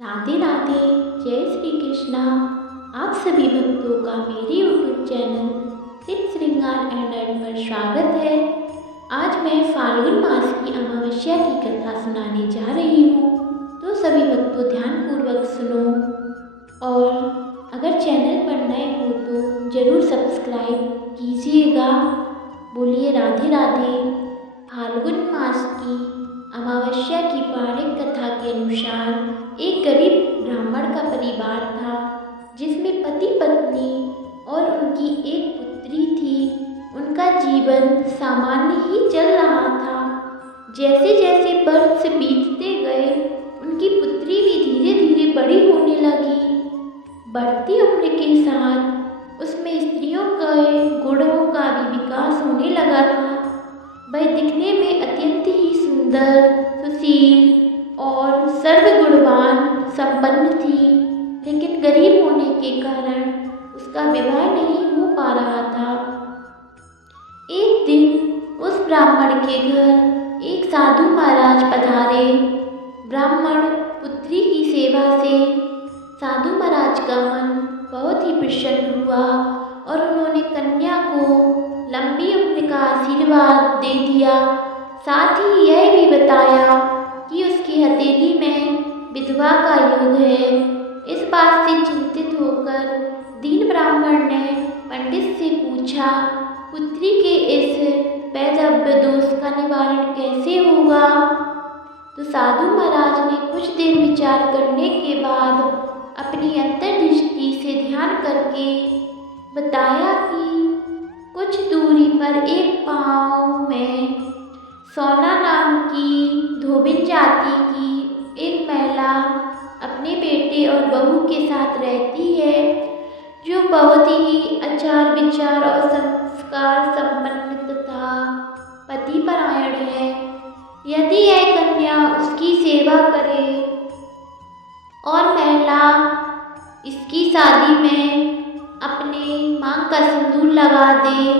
राधे राधे। जय श्री कृष्णा। आप सभी भक्तों का मेरे यूट्यूब चैनल सिर्फ श्रृंगार एंड एड पर स्वागत है। आज मैं फाल्गुन मास की अमावस्या की कथा सुनाने जा रही हूँ, तो सभी भक्तों ध्यानपूर्वक सुनो और अगर चैनल पर नए हो तो ज़रूर सब्सक्राइब कीजिएगा। बोलिए राधे राधे। फाल्गुन मास की अमावस्या की पौराणिक कथा के अनुसार एक गरीब ब्राह्मण का परिवार था, जिसमें पति पत्नी और उनकी एक पुत्री थी। उनका जीवन सामान्य ही चल रहा था। जैसे जैसे वर्ष बीतते गए, उनकी पुत्री भी धीरे धीरे बड़ी होने लगी। बढ़ती उम्र के साथ उसमें स्त्रियों के गुणों का भी विकास होने लगा था। वह दिखने में अत्यंत ही सुंदर, सुशील और सर्वगुणवान संपन्न थी, लेकिन गरीब होने के कारण उसका विवाह नहीं हो पा रहा था। एक दिन उस ब्राह्मण के घर एक साधु महाराज पधारे। ब्राह्मण पुत्री की सेवा से साधु महाराज का मन बहुत ही प्रसन्न हुआ और उन्होंने कन्या को लंबी उम्र का आशीर्वाद दे दिया। साथ ही यह भी बताया कि उसकी हथेली में विधवा का योग है। इस बात से चिंतित होकर दीन ब्राह्मण ने पंडित से पूछा, पुत्री के इस वैधव्य दोष का निवारण कैसे होगा? तो साधु महाराज ने कुछ देर विचार करने के बाद अपनी अंतर्दृष्टि से ध्यान करके बताया कि कुछ दूरी पर एक गांव में सोना नाम की धोबिन जाति की एक महिला अपने बेटे और बहू के साथ रहती है, जो बहुत ही आचार विचार और संस्कार संपन्न तथा पतिपरायण है। यदि यह कन्या उसकी सेवा करे और महिला इसकी शादी में अपने मांग का सिंदूर लगा दे,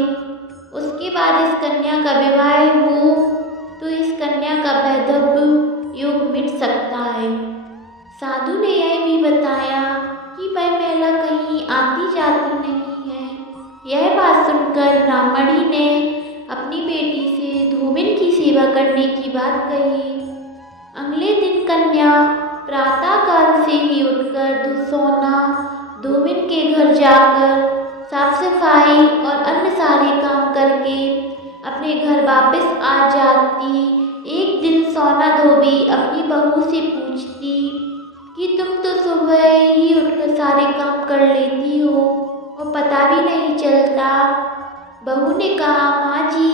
उसके बाद इस कन्या का विवाह हो तो इस कन्या का वैधव्य योग मिट सकता है। साधु ने यह भी बताया कि वह महिला कहीं आती जाती नहीं है। यह बात सुनकर ब्राह्मणी ने अपनी बेटी से धोबिन की सेवा करने की बात कही। अगले दिन कन्या प्रातः काल से ही उठकर सोना धोबिन के घर जाकर साफ सफाई और अन्य सारे काम करके अपने घर वापस आ जाती। एक दिन सोना धोबी अपनी बहू से पूछती कि तुम तो सुबह ही उठकर सारे काम कर लेती हो और पता भी नहीं चलता। बहू ने कहा, माँ जी,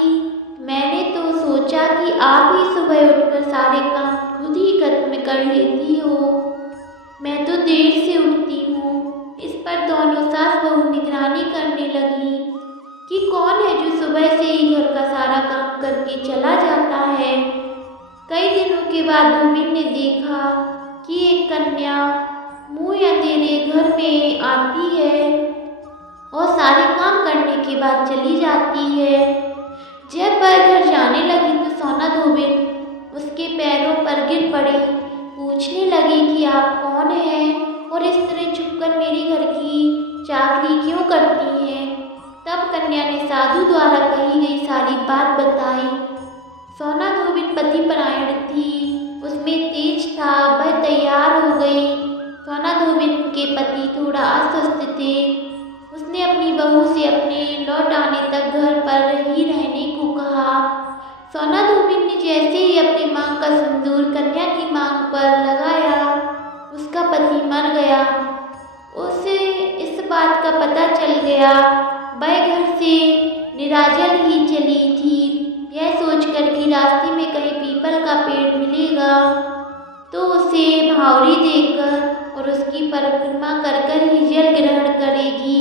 मैंने तो सोचा कि आप ही सुबह उठकर सारे काम खुद ही खत्म कर लेती हो। मैं तो देर से उठती हूँ। इस पर दोनों सास बहू निगरानी करने लगी कि कौन है जो सुबह से ही घर का सारा काम करके चला जाता है। कई दिनों के बाद धोबिन ने देखा कि एक कन्या मुँह अंधेरे घर में आती है और सारे काम करने के बाद चली जाती है। जब वह घर जाने लगी तो सोना धोबिन उसके पैरों पर गिर पड़ी, पूछने लगी कि आप कौन हैं और इस तरह छुपकर मेरे घर की चाकरी क्यों करती हैं। तब कन्या ने साधु द्वारा कही गई सारी बात बताई। सोना धोबिन पतिपरायण थी, उसमें तेज था, वह तैयार हो गई। सोना धोबिन के पति थोड़ा अस्वस्थ थे। उसने अपनी बहू से अपने लौट आने तक घर पर ही रहने को कहा। सोना धोबिन ने जैसे ही अपनी मांग का सिंदूर कन्या की मांग पर लगाया, उसका पति मर गया। उसे इस बात का पता चल गया। वह घर से निराजल ही चली थी, यह सोचकर कि रास्ते में कहीं पीपल का पेड़ मिलेगा तो उसे भावरी देकर और उसकी परिक्रमा कर कर ही जल ग्रहण करेगी।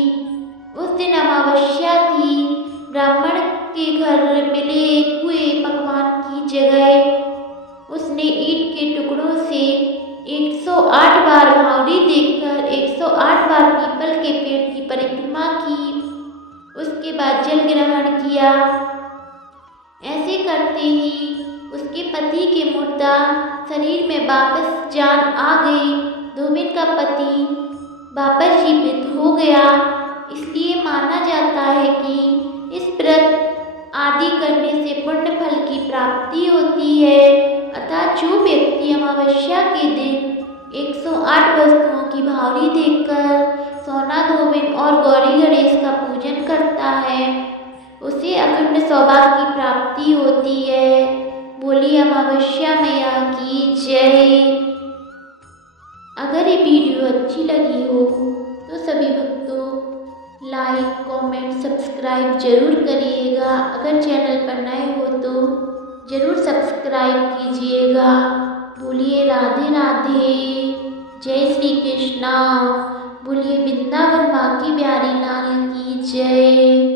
उस दिन अमावस्या थी। ब्राह्मण के घर मिले हुए पकवान की जगह उसने ईंट के टुकड़ों से 108 बार भावरी देखकर 108 बार पीपल के पेड़ की परिक्रमा की। उसके बाद जल ग्रहण किया। ऐसे करते ही उसके पति के मुर्दा शरीर में वापस जान आ गई। वापस जीवित हो गया। इसलिए माना जाता है कि इस व्रत आदि करने से पुण्य फल की प्राप्ति होती है। अतः जो व्यक्ति अमावस्या के दिन 108 वस्तुओं की भावनी देखकर सोना धोबिन और गौरी गणेश का पूजन करता है, उसे अखंड सौभाग्य की प्राप्ति होती है। बोलिए अमावस्या मैया की जय। अगर ये वीडियो अच्छी लगी हो तो सभी भक्तों लाइक, कमेंट, सब्सक्राइब जरूर करिएगा। अगर चैनल पर नए हो तो जरूर सब्सक्राइब कीजिएगा। बोलिए राधे राधे, जय श्री कृष्णा। बोलिए वृंदावन बांके बिहारी लाल की जय।